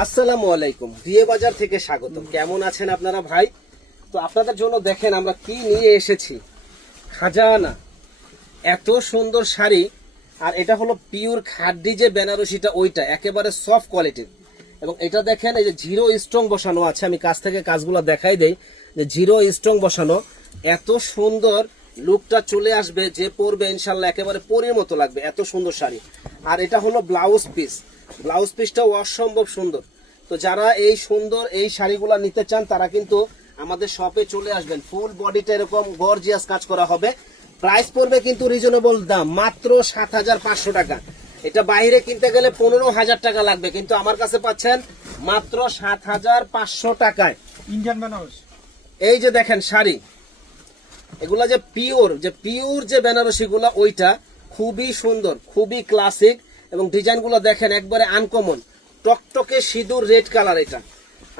আসসালামু আলাইকুম, বিয়ে বাজার থেকে স্বাগতম। কেমন আছেন আপনারা ভাই? তো আপনাদের জন্য দেখেন আমরা কি নিয়ে এসেছি। খাজানা এত সুন্দর শাড়ি, আর এটা হলো পিওর খাড্ডি যে বেনারসিটা, ওইটা একেবারে সফট কোয়ালিটির। এবং এটা দেখেন এই যে জিরো স্ট্রং বসানো আছে, আমি কাছ থেকে কাজগুলো দেখাই দেই যে জিরো স্ট্রং বসানো। এত সুন্দর লুকটা চলে আসবে, যে পরবে ইনশাল্লাহ একেবারে পরীর মতো লাগবে, এত সুন্দর শাড়ি। আর এটা হলো ব্লাউজ পিস, ব্লাউজ পিসটাও অসম্ভব সুন্দর। তো যারা এই সুন্দর এই শাড়িগুলো নিতে চান তারা কিন্তু আমাদের শপে চলে আসবেন। ফুল বডিটা এরকম গর্জিয়াস কাজ করা হবে। প্রাইস পড়বে কিন্তু রিজনেবল দাম, মাত্র ৭৫০০ টাকা। এটা বাইরে কিনতে গেলে ১৫,০০০ টাকা লাগবে, কিন্তু আমার কাছে পাচ্ছেন মাত্র ৭৫০০ টাকায়। ইন্ডিয়ান বেনারস। এই যে দেখেন শাড়ি, এগুলা যে পিওর যে বেনারসি গুলা, ওইটা খুবই সুন্দর, খুবই ক্লাসিক। এবং ডিজাইনগুলো দেখেন একবারে আনকমন, টকটকে সিঁদুর রেড কালার এটা।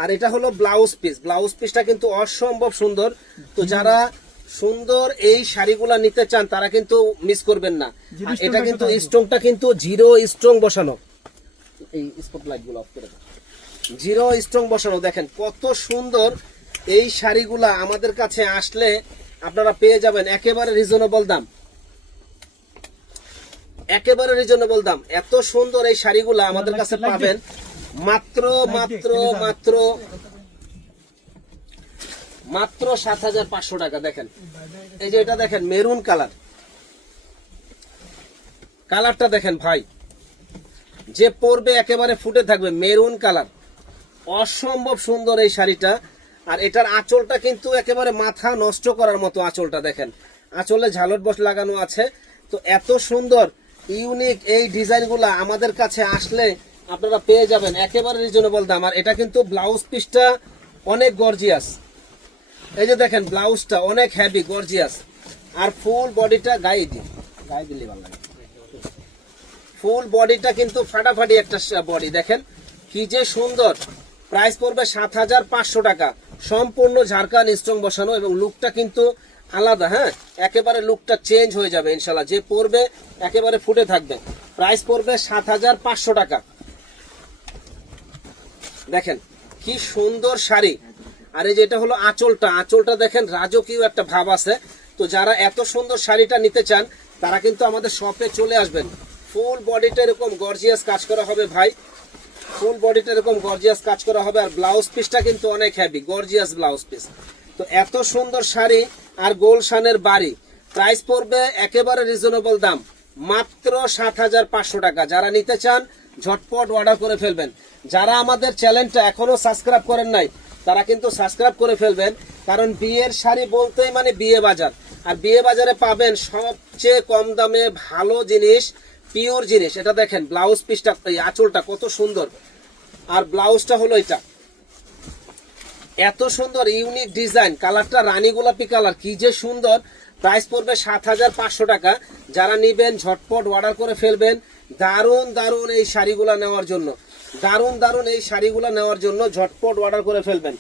আর এটা হলো ব্লাউজ পিস, ব্লাউজ পিসটা কিন্তু অসম্ভব সুন্দর। তো যারা সুন্দর এই শাড়িগুলা নিতে চান তারা কিন্তু মিস করবেন না। এটা কিন্তু স্টোনটা কিন্তু জিরো স্ট্রং বসানো, এই স্পটলাইট গুলো অফ করে দাও। জিরো স্ট্রং বসানো, দেখেন কত সুন্দর এই শাড়িগুলা। আমাদের কাছে আসলে আপনারা পেয়ে যাবেন একেবারে রিজনেবল দাম, একেবারে রিজনেবল দাম। এত সুন্দর এই শাড়িগুলা আমাদের কাছে পাবেন মাত্র মাত্র মাত্র মাত্র ৭৫০০ টাকা। দেখেন এই যে এটা দেখেন মেরুন কালার, কালারটা দেখেন ভাই, যে পরবে একেবারে ফুটে থাকবে। মেরুন কালার, অসম্ভব সুন্দর এই শাড়িটা। আর এটার আঁচলটা কিন্তু একেবারে মাথা নষ্ট করার মতো আঁচলটা দেখেন, আঁচলে ঝালট বস লাগানো আছে। তো এত সুন্দর ইউনিক এই ডিজাইনগুলা আমাদের কাছে আসলে আপনারা পেয়ে যাবেন একেবারে রিজনেবল দাম। আর এটা কিন্তু ব্লাউজ পিসটা অনেক গর্জিয়াস, এই যে দেখেন ব্লাউজটা অনেক হেভি গর্জিয়াস। আর ফুল বডিটা গায়ে দিলে ভালো লাগে। ফুল বডিটা কিন্তু ফাটাফাটি একটা বডি, দেখেন কি যে সুন্দর। প্রাইস পড়বে ৭৫০০ টাকা, সম্পূর্ণ ঝাড়খান স্ট্রং বসানো। এবং লুকটা কিন্তু আলাদা, হ্যাঁ একেবারে লুকটা চেঞ্জ হয়ে যাবে ইনশাল্লাহ, যে পরবে একেবারে ফুটে থাকবে। প্রাইস পড়বে ৭৫০০ টাকা। দেখেন কি সুন্দর শাড়ি। আর এই যে এটা হলো আঁচলটা দেখেন রাজকীয় একটা ভাব আছে। তো যারা এত সুন্দর শাড়িটা নিতে চান তারা কিন্তু আমাদের শপে চলে আসবেন। ফুল বডিটা এরকম গর্জিয়াস কাজ করা হবে ভাই, ফুল বডিটা এরকম গর্জিয়াস কাজ করা হবে। আর ব্লাউজ পিসটা কিন্তু অনেক হেভি গর্জিয়াস ব্লাউজ পিস। তো এত সুন্দর শাড়ি আর গোলশানের বাড়ি, প্রাইস পড়বে একেবারে রিজনেবল দাম, মাত্র ৭৫০০ টাকা। যারা নিতে চান ঝটপট অর্ডার করে ফেলবেন। যারা আমাদের চ্যানেলটা এখনো সাবস্ক্রাইব করেন নাই তারা কিন্তু সাবস্ক্রাইব করে ফেলবেন, কারণ বিয়ের শাড়ি বলতেই মানে বিয়ে বাজার। আর বিয়ে বাজারে পাবেন সবচেয়ে কম দামে ভালো জিনিস, পিওর জিনিস। এটা দেখেন ব্লাউজ পিসটা, এই আঁচলটা কত সুন্দর। আর ব্লাউজটা হলো এটা, এত সুন্দর ইউনিক ডিজাইন। কালারটা রানী গোলাপি কালার, কি যে সুন্দর। প্রাইস পড়বে ৭৫০০ টাকা। যারা নিবেন ঝটপট অর্ডার করে ফেলবেন। দারুণ দারুণ এই শাড়িগুলা নেওয়ার জন্য, দারুণ দারুণ এই শাড়িগুলা নেওয়ার জন্য ঝটপট অর্ডার করে ফেলবেন।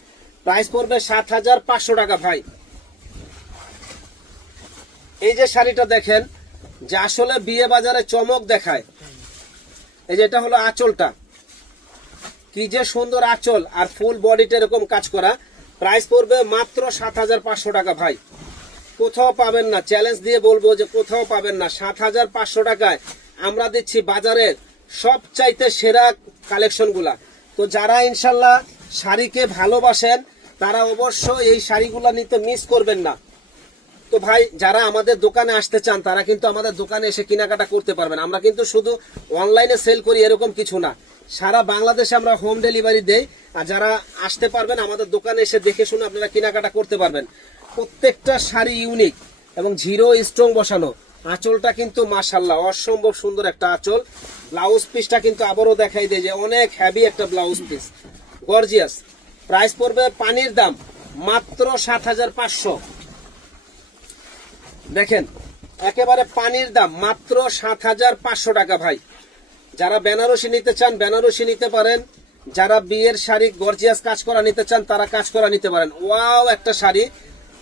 প্রাইস পড়বে ৭৫০০ টাকা ভাই। এই যে শাড়িটা দেখেন, যে আসলে বিয়ে বাজারে চমক দেখায়। এই যে এটা হলো আঁচলটা, কি যে সুন্দর আঁচল। আর ফুল বডিটা এরকম কাজ করা। প্রাইস পড়বে মাত্র ৭৫০০ টাকা ভাই। কোথাও পাবেন না, চ্যালেঞ্জ দিয়ে বলবো যে কোথাও পাবেন না। ৭৫০০ টাকায় আমরা দিচ্ছি বাজারের সবচাইতে সেরা কালেকশনগুলা। তো যারা ইনশাল্লাহ শাড়িকে ভালোবাসেন তারা অবশ্যই এই শাড়িগুলা নিতে মিস করবেন না। তো ভাই যারা আমাদের দোকানে আসতে চান তারা কিন্তু আমাদের দোকানে এসে কেনাকাটা করতে পারবেন। আমরা কিন্তু শুধু অনলাইনে সেল করি এরকম কিছু না, সারা বাংলাদেশে আমরা হোম ডেলিভারি দেই। আর যারা আসতে পারবেন আমাদের দোকানে এসে দেখে শুনে আপনারা কেনাকাটা করতে পারবেন। প্রত্যেকটা শাড়ি ইউনিক এবং জিরো স্ট্রং বসানো। আঁচলটা কিন্তু মাশাআল্লাহ অসম্ভব সুন্দর একটা আঁচল। ব্লাউজ পিসটা কিন্তু আবারও দেখাই দেয় যে অনেক হেভি একটা ব্লাউজ পিস, গর্জিয়াস। প্রাইস পড়বে পানির দাম, মাত্র ৭৫০০। দেখেন একেবারে পানির দাম, মাত্র ৭৫০০ টাকা ভাই। যারা বেনারসি নিতে চান বেনারসি নিতে পারেন। যারা বিয়ের শাড়ি গর্জিয়াস কাজ করা নিতে চান তারা কাজ করা নিতে পারেন। ওয়াও একটা শাড়ি,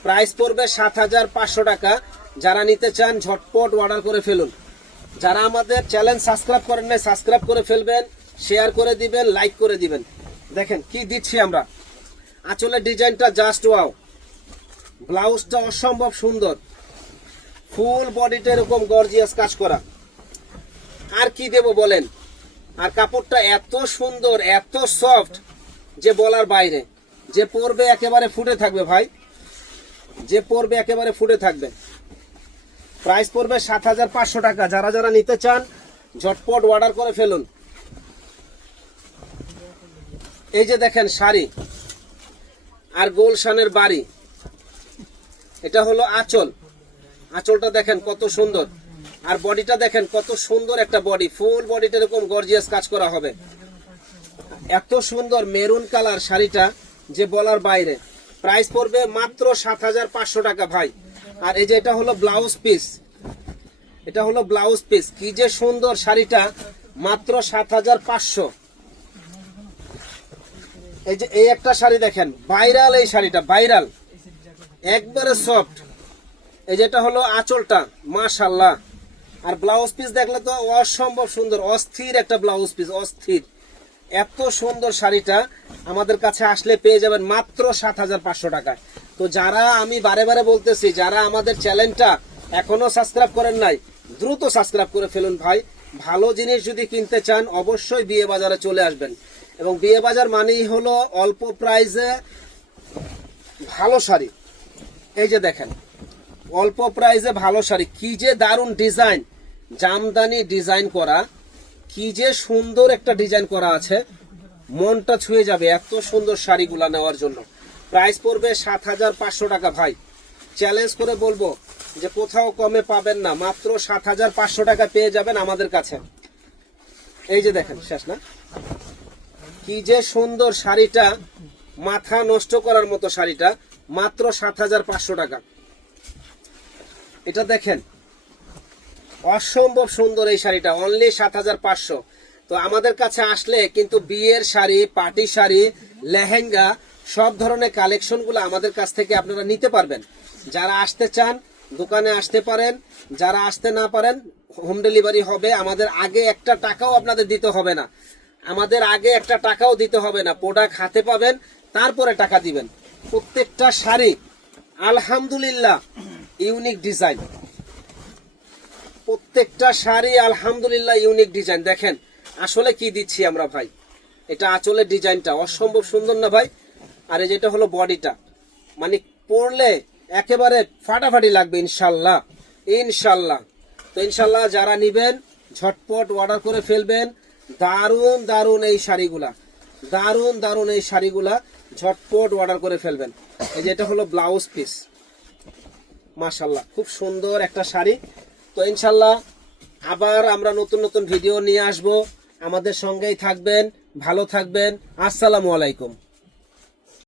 প্রাইস পড়বে ৭৫০০ টাকা। যারা নিতে চান ঝটপট অর্ডার করে ফেলুন। যারা আমাদের চ্যানেল সাবস্ক্রাইব করেন নাই সাবস্ক্রাইব করে ফেলবেন, শেয়ার করে দিবেন, লাইক করে দিবেন। দেখেন কি দিচ্ছি আমরা, আঁচলের ডিজাইনটা জাস্ট ওয়াও, ব্লাউজটা অসম্ভব সুন্দর, ফুল বডিতে এরকম গর্জিয়াস কাজ করা। আর কি দেব বলেন, আর কাপড়টা এত সুন্দর এত সফট যে বলার বাইরে, যে পরবে একেবারে ফুটে থাকবে ভাই, যে পরবে একেবারে ফুটে থাকবে। প্রাইস পড়বে ৭৫০০ টাকা। যারা যারা নিতে চান ঝটপট অর্ডার করে ফেলুন। এই যে দেখেন শাড়ি আর গোলশানের বাড়ি, এটা হলো আঁচল, আঁচলটা দেখেন কত সুন্দর, আর বডিটা দেখেন কত সুন্দর একটা বডি, ফুল বডিটা এরকম গর্জিয়াস কাজ করা হবে। এত সুন্দর মেরুন কালার শাড়িটা যে বলার বাইরে। প্রাইস পড়বে মাত্র ৭৫০০ টাকা ভাই। আর এই যে এটা হলো ব্লাউজ পিস, এটা হলো ব্লাউজ পিস, কি যে সুন্দর শাড়িটা, মাত্র ৭৫০০। এই যে এই একটা শাড়ি দেখেন, ভাইরাল এই শাড়িটা, ভাইরাল, একবারে সফট। এই যেটা হলো আঁচলটা, মাশাআল্লাহ। আর ব্লাউজ পিস দেখলে তো অসম্ভব সুন্দর, অস্থির একটা ব্লাউজ পিস, অস্থির। এত সুন্দর শাড়িটা আমাদের কাছে আসলে পেয়ে যাবেন মাত্র ৭৫০০ টাকায়। তো যারা, আমি বারে বারে বলতেছি, যারা আমাদের চ্যানেলটা এখনো সাবস্ক্রাইব করেন নাই, দ্রুত সাবস্ক্রাইব করে ফেলুন ভাই। ভালো জিনিস যদি কিনতে চান অবশ্যই বিয়ে বাজারে চলে আসবেন। এবং বিয়ে বাজার মানেই হলো অল্প প্রাইসে ভালো শাড়ি। এই যে দেখেন অল্প প্রাইসে ভালো শাড়ি, কি যে দারুণ ডিজাইন, জামদানি ডিজাইন করা, কি যে সুন্দর একটা ডিজাইন করা আছে, মনটা ছুঁয়ে যাবে এত সুন্দর শাড়িগুলা নেওয়ার জন্য। প্রাইস পড়বে ৭৫০০ টাকা ভাই। চ্যালেঞ্জ করে বলবো যে কোথাও কমে পাবেন না, মাত্র ৭৫০০ টাকা পেয়ে যাবেন আমাদের কাছে। এই যে দেখেন, শেষ না, কি যে সুন্দর শাড়িটা, মাথা নষ্ট করার মতো শাড়িটা, মাত্র ৭৫০০ টাকা। এটা দেখেন অসম্ভব সুন্দর এই শাড়িটা, অনলি ৭৫০০। তো আমাদের কাছে আসলে কিন্তু বিয়ের শাড়ি, পার্টি শাড়ি, লেহেঙ্গা, সব ধরনের কালেকশনগুলো আমাদের কাছ থেকে আপনারা নিতে পারবেন। যারা আসতে চান দোকানে আসতে পারেন, যারা আসতে না পারেন হোম ডেলিভারি হবে। আমাদের আগে একটা টাকাও আপনাদের দিতে হবে না, আমাদের আগে একটা টাকাও দিতে হবে না, প্রোডাক্ট হাতে পাবেন তারপরে টাকা দিবেন। প্রত্যেকটা শাড়ি আলহামদুলিল্লাহ ইউনিক ডিজাইন, প্রত্যেকটা শাড়ি আলহামদুলিল্লাহ ইউনিক ডিজাইন। দেখেন আসলে কি দিচ্ছি আমরা ভাই, এটা আঁচলের ডিজাইনটা অসম্ভব সুন্দর না ভাই। আর এই যেটা হলো বডিটা, মানে পরলে একেবারে ফাটাফাটি লাগবে ইনশাল্লাহ, ইনশাল্লাহ। তো ইনশাল্লাহ যারা নিবেন ঝটপট অর্ডার করে ফেলবেন। দারুন দারুন এই শাড়িগুলা, দারুন দারুন এই শাড়িগুলা, ঝটপট অর্ডার করে ফেলবেন। এই যে এটা হলো ব্লাউজ পিস, মাশাল্লাহ খুব সুন্দর একটা শাড়ি। তো ইনশাল্লাহ আবার আমরা নতুন নতুন ভিডিও নিয়ে আসব, আমাদের সঙ্গেই থাকবেন, ভালো থাকবেন। আসসালামু আলাইকুম।